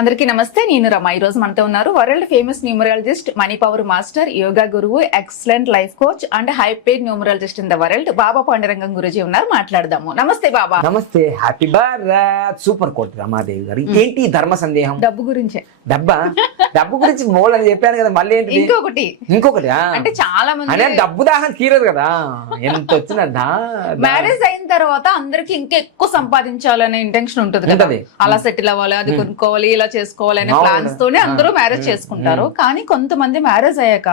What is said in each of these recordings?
అందరికీ నమస్తే. నేను రమ. ఈ రోజు మనతో ఉన్నారు world famous numerologist, money power master, yoga గురువు, excellent life coach and high paid numerologist in the world Baba Pandurangam Guruji ఉన్నారు. మాట్లాడదాము. Namaste Baba. Namaste. Happy Bharat. Super quote Ramadevi garu. ఏంటి ధర్మ సందేహం? డబ్బు గురించే. డబ్బు గురించి మోల్ అని చెప్పాను కదా, మళ్ళీ ఏంటి ఇంకొకటి అంటే చాలా మంది డబ్బు దాహం తీరదు కదా, ఎంత వచ్చిన మ్యారేజ్ అయిన తర్వాత అందరికి ఇంకా ఎక్కువ సంపాదించాలనే ఇంటెన్షన్ ఉంటుంది కదా, అలా సెటిల్ అవ్వాలి, అది కొనుక్కోవాలి, ఇలా చేసుకోవాలి అనే ప్లాన్స్ తోనే అందరూ మ్యారేజ్ చేసుకుంటారు. కానీ కొంతమంది మ్యారేజ్ అయ్యాక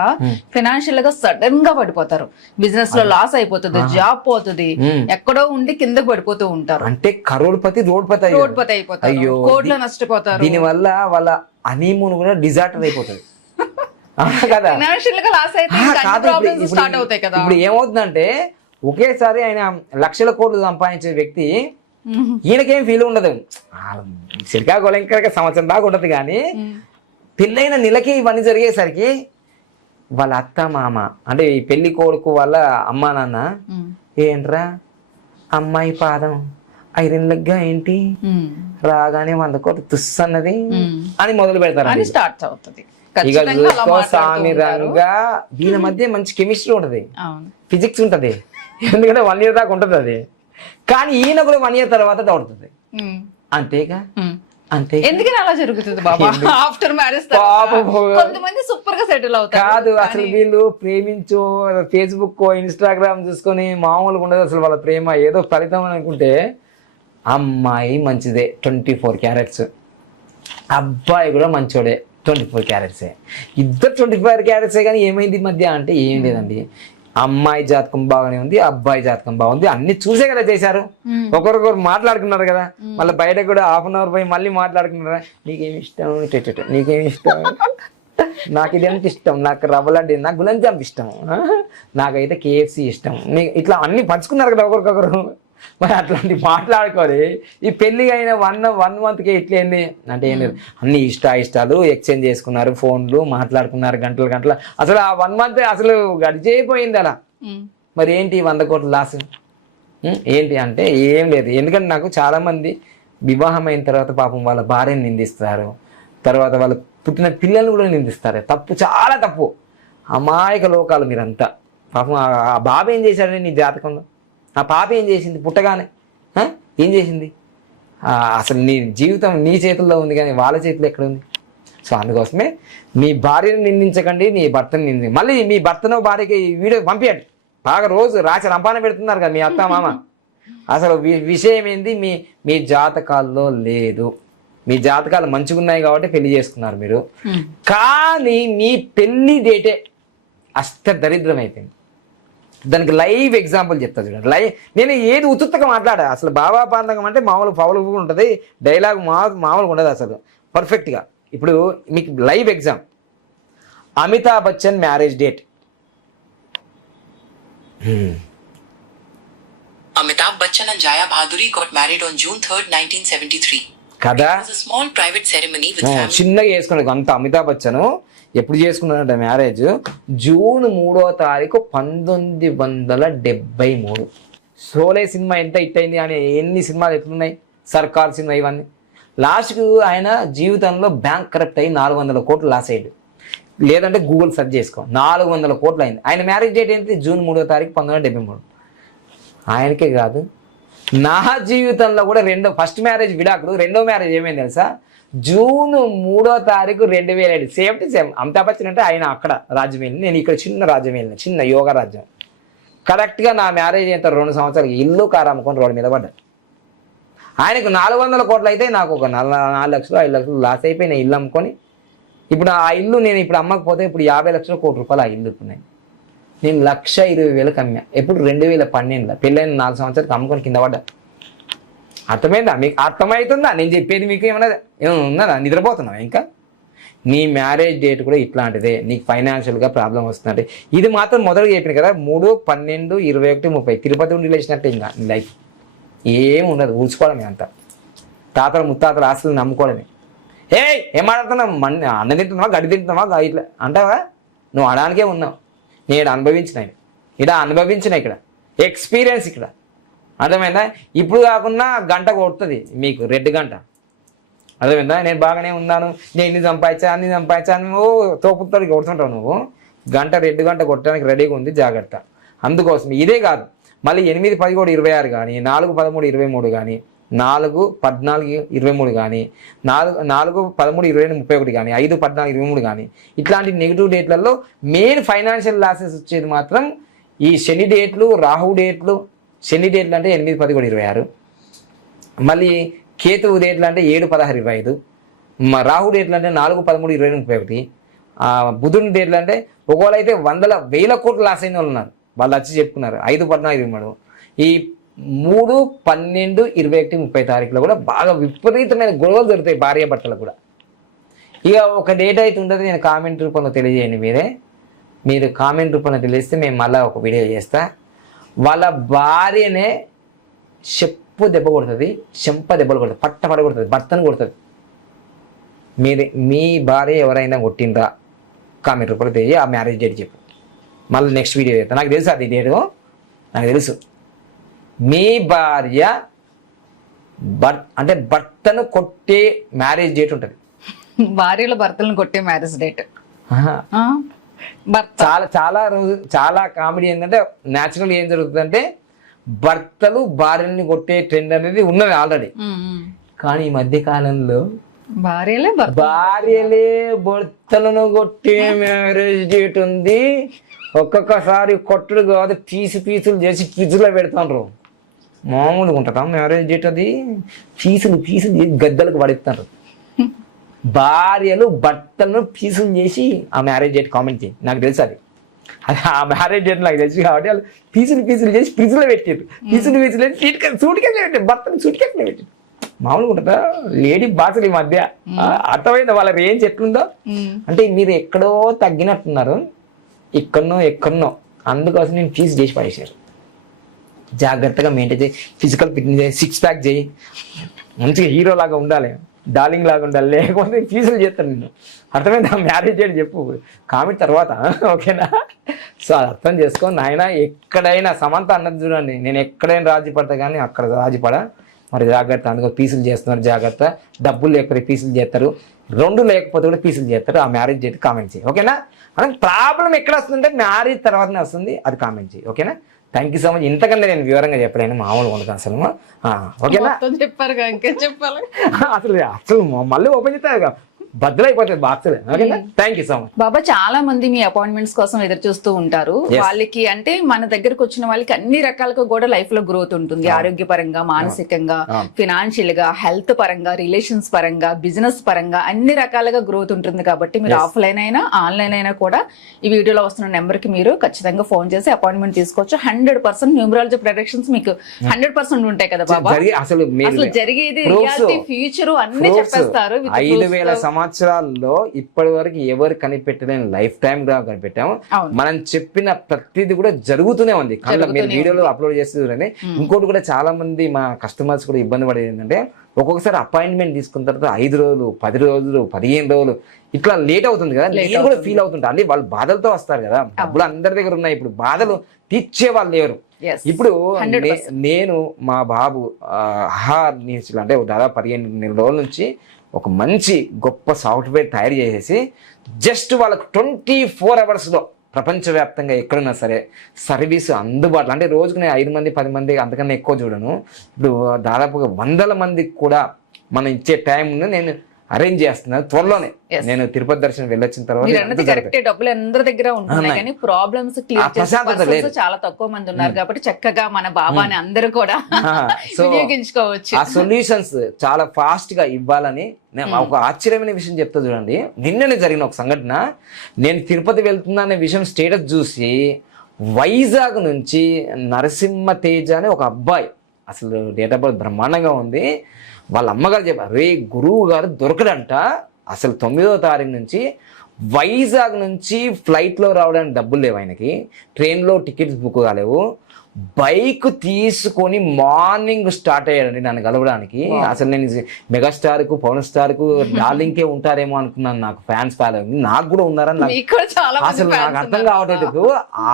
ఫైనాన్షియల్ గా సడన్ గా పడిపోతారు. బిజినెస్ లో లాస్ అయిపోతుంది, జాబ్ పోతుంది, ఎక్కడో ఉండి కిందకి పడిపోతూ ఉంటారు. అంటే కరోడ్పతి రోడ్పతి అయిపోతారు, కోట్ల నష్టపోతారు. దీని వల్ల వాళ్ళ హనీమూన్ కూడా డిజాస్టర్ అయిపోతుంది కదా. ఫైనాన్షియల్ గా లాస్ అయితే స్టార్ట్ అవుతాయి కదా. ఇప్పుడు ఏమవుతుందంటే ఒకేసారి ఆయన లక్షల కోట్లు సంపాదించే వ్యక్తి ఈయనకేం ఫీల్ ఉండదు, శ్రీకాకుళం ఇంకా సంవత్సరం దాకా ఉండదు. కానీ పెళ్ళైన నెలకి ఇవన్నీ జరిగేసరికి వాళ్ళ అత్త మామ అంటే ఈ పెళ్లి కొడుకు వాళ్ళ అమ్మా నాన్న ఏంట్రా అమ్మాయి పాదం 5 నెలలుగా ఏంటి రాగానే 100 కోట్లు తుస్సన్నది అని మొదలు పెడతారు. స్టార్ట్ అవుతుంది. ఇక సామిరంగా దీని మధ్య మంచి కెమిస్ట్రీ ఉంటది, ఫిజిక్స్ ఉంటది, ఎందుకంటే 1 year దాకా ఉంటది అది. కానీ ఈయన కూడా 1 year తర్వాత దౌడుతుంది. అంతేగా, అంతే. ఎందుకని అలా జరుగుతుంది బాబా? ఆఫ్టర్ మ్యారేజ్ కొంతమంది సూపర్ గా సెటిల్ అవుతారు. కాదు, అసలు వీళ్ళు ప్రేమించో ఫేస్బుక్ ఇన్స్టాగ్రామ్ చూసుకొని మామూలుగా ఉండదు అసలు వాళ్ళ ప్రేమ. ఏదో ఫలితం అని అనుకుంటే అమ్మాయి మంచిదే 24 క్యారెట్స్, అబ్బాయి కూడా మంచోడే 24 క్యారెట్సే. ఇద్దరు 24 క్యారెట్సే. కానీ ఏమైంది ఈ మధ్య అంటే ఏం లేదండి, అమ్మాయి జాతకం బాగానే ఉంది, అబ్బాయి జాతకం బాగుంది, అన్ని చూసే కదా చేశారు. ఒకరికొకరు మాట్లాడుకున్నారు కదా, మళ్ళీ బయట కూడా 1/2 hour పోయి మళ్ళీ మాట్లాడుకున్నారా, నీకేమి ఇష్టం, నీకేమి ఇష్టం, నాకు ఇదేంటి ఇష్టం, నాకు రవ్వలండి, నాకు గులాబ్ జామ్ ఇష్టం, నాకైతే KFC ఇష్టం, ఇట్లా అన్ని పంచుకున్నారు కదా ఒకరికొకరు. మరి అట్లాంటి మాట్లాడుకోవాలి. ఈ పెళ్లి అయిన 1 monthకే ఇట్లేంది అంటే ఏం లేదు, అన్ని ఇష్టాలు ఎక్స్చేంజ్ చేసుకున్నారు, ఫోన్లు మాట్లాడుకున్నారు గంటలు. అసలు ఆ 1 month అసలు గడిచేపోయింది అలా. మరి ఏంటి 100 కోట్ల లాస్ ఏంటి అంటే ఏం లేదు. ఎందుకంటే నాకు చాలా మంది వివాహం అయిన తర్వాత పాపం వాళ్ళ భార్యని నిందిస్తారు, తర్వాత వాళ్ళ పుట్టిన పిల్లల్ని కూడా నిందిస్తారు. తప్పు, చాలా తప్పు. అమాయక లోకాలు మీరంతా. పాపం ఆ బాబు ఏం చేశాడని నీ జాతకంలో, ఆ పాప ఏం చేసింది పుట్టగానే, ఏం చేసింది? అసలు నీ జీవితం నీ చేతుల్లో ఉంది కానీ వాళ్ళ చేతిలో ఎక్కడ ఉంది? సో అందుకోసమే మీ భార్యను నిందించకండి, నీ భర్తను నిందించండి. మళ్ళీ మీ భర్తను భార్యకి ఈ వీడియో పంపించండి. బాగా రోజు రాసి రంపాన పెడుతున్నారు కదా మీ అత్త మామ. అసలు విషయం ఏంది, మీ జాతకాల్లో లేదు. మీ జాతకాలు మంచిగా ఉన్నాయి కాబట్టి పెళ్లి చేసుకున్నారు మీరు. కానీ మీ పెళ్లి డేటే అష్ట దరిద్రం అయిపోయింది. దానికి లైవ్ ఎగ్జాంపుల్ చెప్తా చూడండి. నేను ఏది ఉత్తుగా మాట్లాడా, అసలు బాబా పాండగం అంటే మామూలు పవలు ఉంటుంది, డైలాగ్ మామూలుగా ఉండదు అసలు పర్ఫెక్ట్గా. ఇప్పుడు మీకు live exam, Amitabh Bachchan marriage date. Amitabh Bachchan and Jaya Bhaduri got married on June 3rd, 1973. కదా, It was a small private ceremony with family. చిన్నగా చేసుకున్నాడు అంత. అమితాబ్ బచ్చన్ ఎప్పుడు చేసుకున్నాడంట మ్యారేజ్? జూన్ 3వ తారీఖు 1973. షోలే సినిమా ఎంత హిట్ అయింది అని ఎన్ని సినిమాలు ఎట్లున్నాయి, సర్కార్ సినిమా, ఇవన్నీ. లాస్ట్కు ఆయన జీవితంలో బ్యాంక్ కరప్ట్ అయ్యి 400 కోట్లు లాస్ అయ్యాడు. లేదంటే గూగుల్ సెర్చ్ చేసుకో, 400 కోట్లు అయింది. ఆయన మ్యారేజ్ డేట్ ఏంటి? జూన్ 3వ తారీఖు 1973. ఆయనకే కాదు, నా జీవితంలో కూడా ఫస్ట్ మ్యారేజ్ విడాకుడు, రెండో మ్యారేజ్ ఏమైంది తెలుసా? జూన్ 3వ తారీఖు 2007. సేమ్ అమితాబ్ బచ్చన్ అంటే ఆయన అక్కడ రాజ్యం, నేను ఇక్కడ చిన్న రాజ్యం వెళ్ళిన, చిన్న యోగా రాజ్యం. కరెక్ట్గా నా మ్యారేజ్ అయిన 2 సంవత్సరాలు ఇల్లు కారు అమ్ముకొని రోడ్డు మీద పడ్డా. ఆయనకు 400 కోట్లు అయితే నాకు ఒక 4 లక్షలు 5 లక్షలు లాస్ అయిపోయి నేను ఇల్లు అమ్ముకొని, ఇప్పుడు ఆ ఇల్లు నేను ఇప్పుడు అమ్మకపోతే ఇప్పుడు 50 లక్షల కోటి రూపాయలు ఆ ఇల్లు ఇప్పుడు నేను 1,20,000 అమ్మా. ఎప్పుడు 2012 పెళ్ళైన 4 సంవత్సరాలకు అమ్ముకొని కింద పడ్డా. అర్థమైందా మీకు? అర్థమవుతుందా నేను చెప్పేది? మీకు ఏమన్నా ఉన్నదా? నిద్రపోతున్నావా ఇంకా? నీ మ్యారేజ్ డేట్ కూడా ఇట్లాంటిదే. నీకు ఫైనాన్షియల్గా ప్రాబ్లం వస్తుందంటే ఇది మాత్రం మొదలుగా చెప్పిన కదా, 3, 12, 21, 30 తిరుపతి ఉండి లేచినట్టే. ఇంకా నీ లైఫ్ ఏమి ఉండదు, ఊడ్చుకోవడమే అంతా. తాతలు ముత్తాతలు ఆస్తులు నమ్ముకోవడమే. ఏం మాట్లాడుతున్నావు? అన్నం తింటున్నావా, గడ్డి తింటున్నావా ఇట్లా అంటావా? నువ్వు అడానికే ఉన్నావు. నేను అనుభవించిన ఇక్కడ ఎక్స్పీరియన్స్ ఇక్కడ. అర్థమైందా? ఇప్పుడు కాకుండా గంట కొడుతుంది మీకు, రెడ్ గంట. అర్థమైందా? నేను బాగానే ఉన్నాను, నేను ఇన్ని సంపాదించా అన్ని సంపాదించా అని నువ్వు తోపుతాడు కొడుతుంటావు. నువ్వు 2 గంట కొట్టడానికి రెడీగా ఉంది, జాగ్రత్త. అందుకోసం ఇదే కాదు, మళ్ళీ 8, 10, 26 కానీ, 4, 13, 23 కానీ, 4, 14, 23 కానీ, 4, 13, 20, 31 కానీ, 5, 14, 23 కానీ, ఇట్లాంటి నెగిటివ్ డేట్లలో మెయిన్ ఫైనాన్షియల్ లాసెస్ వచ్చేది మాత్రం ఈ శని డేట్లు, రాహు డేట్లు. శని డేట్లు అంటే 8, 11, 26. మళ్ళీ కేతువు డేట్లు అంటే 7, 16, 25. రాహు డేట్లు అంటే 4, 13, 20, 31. బుధుని డేట్లు అంటే ఒకవేళ అయితే 100,000 కోట్లు లాస్ అయిన వాళ్ళు ఉన్నారు, వాళ్ళు వచ్చి చెప్పుకున్నారు 5, 14, 23. ఈ 3, 12, 21, 30 తారీఖులో కూడా బాగా విపరీతమైన గొడవలు దొరుకుతాయి భార్య భర్తలు కూడా. ఇక ఒక డేట్ అయితే ఉంటుంది, నేను కామెంట్ రూపంలో తెలియజేయండి. మీరు కామెంట్ రూపంలో తెలియజేస్తే మేము మళ్ళీ ఒక వీడియో చేస్తా. వాళ్ళ భార్యనే చెప్పు దెబ్బ కొడుతుంది, చెంప దెబ్బలు కొడుతుంది, పడగొడుతుంది, భర్తను కొడుతుంది. మీ భార్య ఎవరైనా కొట్టిండ్రా కామెంట్ రూపంలో తెలియ, ఆ మ్యారేజ్ డేట్ చెప్పు, మళ్ళీ నెక్స్ట్ వీడియో చేస్తా. నాకు తెలుసు అది డేటు, నాకు తెలుసు. మీ భార్య అంటే భర్తను కొట్టే మ్యారేజ్ డేట్ ఉంటుంది. భార్యల భర్తలను కొట్టే మ్యారేజ్ డేట్ చాలా కామెడీ ఏంటంటే, న్యాచురల్ ఏం జరుగుతుందంటే భర్తలు భార్యని కొట్టే ట్రెండ్ అనేది ఉన్నది ఆల్రెడీ. కానీ ఈ మధ్య కాలంలో భార్యలే భర్తలను కొట్టే మ్యారేజ్ డేట్ ఉంది. ఒక్కొక్కసారి కొట్టుడు కాదు, పీసులు చేసి ఫ్రిడ్జ్లో పెడతారు. మామూలుగా ఉంటుందా మ్యారేజ్ డేట్? అది పీసులు చేసి గద్దలకు పడిస్తారు. భార్యలు భర్తలను పీసులు చేసి ఆ మ్యారేజ్ డేట్ కామెంట్ చేయి, నాకు తెలుసు అది ఆ మ్యారేజ్ డేట్ నాకు తెలుసు కాబట్టి వాళ్ళు పీసులు చేసి ఫ్రిడ్జ్లో పెట్టారు. పీసులు సూట్ కేసులో పెట్టారు, భర్తను సూట్ కేసులో పెట్టారు. మామూలుగా ఉంటుందా? లేడీ బాసులు ఈ మధ్య అర్థమైందా వాళ్ళ రేంజ్ ఎట్లుందో? అంటే మీరు ఎక్కడో తగ్గినట్టున్నారు, ఎక్కడనో. అందుకోసం నేను ఫీజు చేసి పడేసారు. జాగ్రత్తగా మెయింటైన్ చేయి, ఫిజికల్ ఫిట్నెస్ చేయి, 6 ప్యాక్ చేయి, మంచిగా హీరో లాగా ఉండాలి, డార్లింగ్ లాగా ఉండాలి. లేకపోతే ఫీజులు చేస్తాను నేను. అర్థమైందా? మ్యారేజ్ చేయడం చెప్పు కామెంట్ తర్వాత, ఓకేనా? సో అది అర్థం చేసుకో నాయన. ఎక్కడైనా సమంత అన్నది చూడండి, నేను ఎక్కడైనా రాజీ పడతా కానీ అక్కడ రాజీ పడా. మరి జాగ్రత్త, అందుకో పీసులు చేస్తున్నారు, జాగ్రత్త. డబ్బులు లేకపోతే పీసులు చేస్తారు, 2 లేకపోతే కూడా పీసులు చేస్తారు. ఆ మ్యారేజ్ చేసి కామెంట్ చేయి, ఓకేనా? మనకి ప్రాబ్లం ఎక్కడ వస్తుందంటే మ్యారేజ్ తర్వాతనే వస్తుంది, అది కామెంట్ చేయి, ఓకేనా? Thank you so much. ఇంతకంటే నేను వివరంగా చెప్పలేను, మామూలుగా ఉండదు అసలు, ఓకేనా? చెప్పారు చెప్పాలి అసలు మళ్ళీ ఓపెన్ చేస్తారు, బద్దలైపోతుంది బాక్స్, ఓకేనా? Thank you so much. Baba, చాలా మంది మీ అపాయింట్మెంట్స్ కోసం ఎదురు చూస్తూ ఉంటారు. వాళ్ళకి అంటే మన దగ్గరకు వచ్చిన వాళ్ళకి అన్ని రకాలుగా కూడా లైఫ్ లో గ్రోత్ ఉంటుంది, ఆరోగ్యపరంగా, మానసికంగా, ఫినాన్షియల్ గా, హెల్త్ పరంగా, రిలేషన్స్ పరంగా, బిజినెస్ పరంగా అన్ని రకాలుగా గ్రోత్ ఉంటుంది. కాబట్టి మీరు ఆఫ్లైన్ అయినా ఆన్లైన్ అయినా కూడా ఈ వీడియోలో వస్తున్న నెంబర్ కి మీరు ఖచ్చితంగా ఫోన్ చేసి అపాయింట్మెంట్ తీసుకోవచ్చు. 100% న్యూమరాలజీ ప్రొడక్షన్స్ మీకు 100% ఉంటాయి కదా బాబా? అసలు జరిగేది రియాలిటీ, ఫ్యూచర్ అన్ని చెప్పేస్తారు. 5,000 సంవత్సరాల్లో ఇప్పటి వరకు ఎవరు కనిపెట్టలేని లైఫ్ టైమ్ గా కనిపెట్టాము. మనం చెప్పిన ప్రతిదీ కూడా జరుగుతూనే ఉంది. మీరు వీడియోలో అప్లోడ్ చేస్తే ఇంకోటి కూడా చాలా మంది మా కస్టమర్స్ కూడా ఇబ్బంది పడేది ఏంటంటే, ఒక్కొక్కసారి అపాయింట్మెంట్ తీసుకున్న తర్వాత 5 రోజులు, 10 రోజులు, 15 రోజులు ఇట్లా లేట్ అవుతుంది కదా. నేను కూడా ఫీల్ అవుతుంటా, అంటే వాళ్ళు బాధలతో వస్తారు కదా, డబ్బులు అందరి దగ్గర ఉన్నాయి, ఇప్పుడు బాధలు తీర్చే వాళ్ళు లేరు. ఇప్పుడు నేను మా బాబు అంటే దాదాపు 15 రోజుల నుంచి ఒక మంచి గొప్ప సాఫ్ట్వేర్ తయారు చేసేసి జస్ట్ వాళ్ళకు 24 అవర్స్లో ప్రపంచవ్యాప్తంగా ఎక్కడున్నా సరే సర్వీస్ అందుబాటులో, అంటే రోజుకు నేను 5 మంది 10 మంది అంతకన్నా ఎక్కువ చూడను, ఇప్పుడు దాదాపుగా 100 మందికి కూడా మనం ఇచ్చే టైం నేను అరేంజ్ చేస్తున్నాను. త్వరలోనే నేను తిరుపతి దర్శనం వెళ్ళొచ్చిన తర్వాత డబ్బులు అందరి దగ్గర ఉంటున్నాయి కానీ ప్రాబ్లమ్స్ క్లియర్ చేసే చాలా తక్కువ మంది ఉన్నారు. కాబట్టి చక్కగా మన బాబాని అందరూ కూడా వినియోగించుకోవచ్చు. ఆ సొల్యూషన్స్ చాలా ఫాస్ట్ గా ఇవ్వాలని నేను ఒక ఆశ్చర్యమైన విషయం చెప్తా చూడండి. నిన్ననే జరిగిన ఒక సంఘటన, నేను తిరుపతి వెళ్తున్నా అనే విషయం స్టేటస్ చూసి వైజాగ్ నుంచి నరసింహ తేజ అని ఒక అబ్బాయి, అసలు డేట్ ఆఫ్ బర్త్ బ్రహ్మాండంగా ఉంది, వాళ్ళ అమ్మగారు చెప్పారు, రే గురువు గారు దొరకడంట, అసలు 9వ తారీఖు నుంచి వైజాగ్ నుంచి ఫ్లైట్లో రావడానికి డబ్బులు లేవు ఆయనకి, ట్రైన్లో టికెట్స్ బుక్ కాలేవు, బైక్ తీసుకొని మార్నింగ్ స్టార్ట్ అయ్యాడండి నన్ను కలవడానికి. అసలు నేను మెగాస్టార్కు, పవన్ స్టార్కు, డార్లింగ్కే ఉంటారేమో అనుకున్నాను, నాకు ఫ్యాన్స్ ఫాలోయింగ్ నాకు కూడా ఉన్నారని అసలు నాకు అర్థం కావట్లేదు.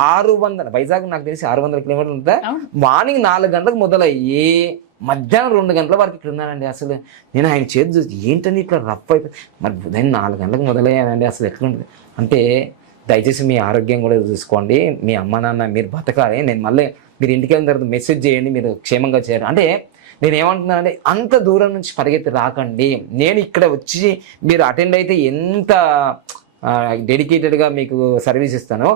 600 వైజాగ్ నాకు తెలిసి 600 కిలోమీటర్లు ఉంటా. మార్నింగ్ 4 గంటలకు మొదలయ్యి మధ్యాహ్నం 2 గంటల వరకు ఇక్కడ ఉన్నానండి. అసలు నేను ఆయన చేతి చూసి ఏంటండి ఇట్లా రఫ్ అయిపోయి, మరి ఉదయం 4 గంటలకు మొదలయ్యానండి. అసలు ఎట్లుంటుంది అంటే దయచేసి మీ ఆరోగ్యం కూడా చూసుకోండి, మీ అమ్మ నాన్న మీరు బతకాలి. నేను మళ్ళీ మీరు ఇంటికి వెళ్ళిన తర్వాత మెసేజ్ చేయండి, మీరు క్షేమంగా చేయాలి. అంటే నేను ఏమంటున్నానంటే అంత దూరం నుంచి పరిగెత్తి రాకండి. నేను ఇక్కడ వచ్చి మీరు అటెండ్ అయితే ఎంత డెడికేటెడ్గా మీకు సర్వీస్ ఇస్తానో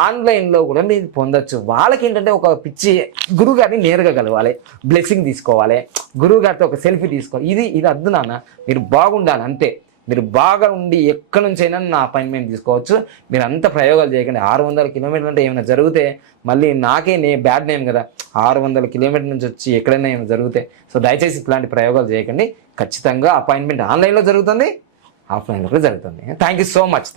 ఆన్లైన్లో కూడా మీరు పొందొచ్చు. వాళ్ళకి ఏంటంటే ఒక పిచ్చి గురువు గారిని నేరుగా కలవాలి, బ్లెస్సింగ్ తీసుకోవాలి, గురువు గారితో ఒక సెల్ఫీ తీసుకోవాలి. ఇది అద్దు నాన్న, మీరు బాగుండాలి అంతే. మీరు బాగా ఉండి ఎక్కడి నుంచైనా నా అపాయింట్మెంట్ తీసుకోవచ్చు. మీరు అంత ప్రయోగాలు చేయకండి. 600 కిలోమీటర్లు అంటే ఏమైనా జరిగితే మళ్ళీ నాకే బ్యాడ్ నేమ్ కదా. 600 కిలోమీటర్ల నుంచి వచ్చి ఎక్కడైనా ఏమైనా జరిగితే. సో దయచేసి ఇట్లాంటి ప్రయోగాలు చేయకండి. ఖచ్చితంగా అపాయింట్మెంట్ ఆన్లైన్లో జరుగుతుంది, ఆఫ్లైన్లో కూడా జరుగుతుంది. Thank you so much.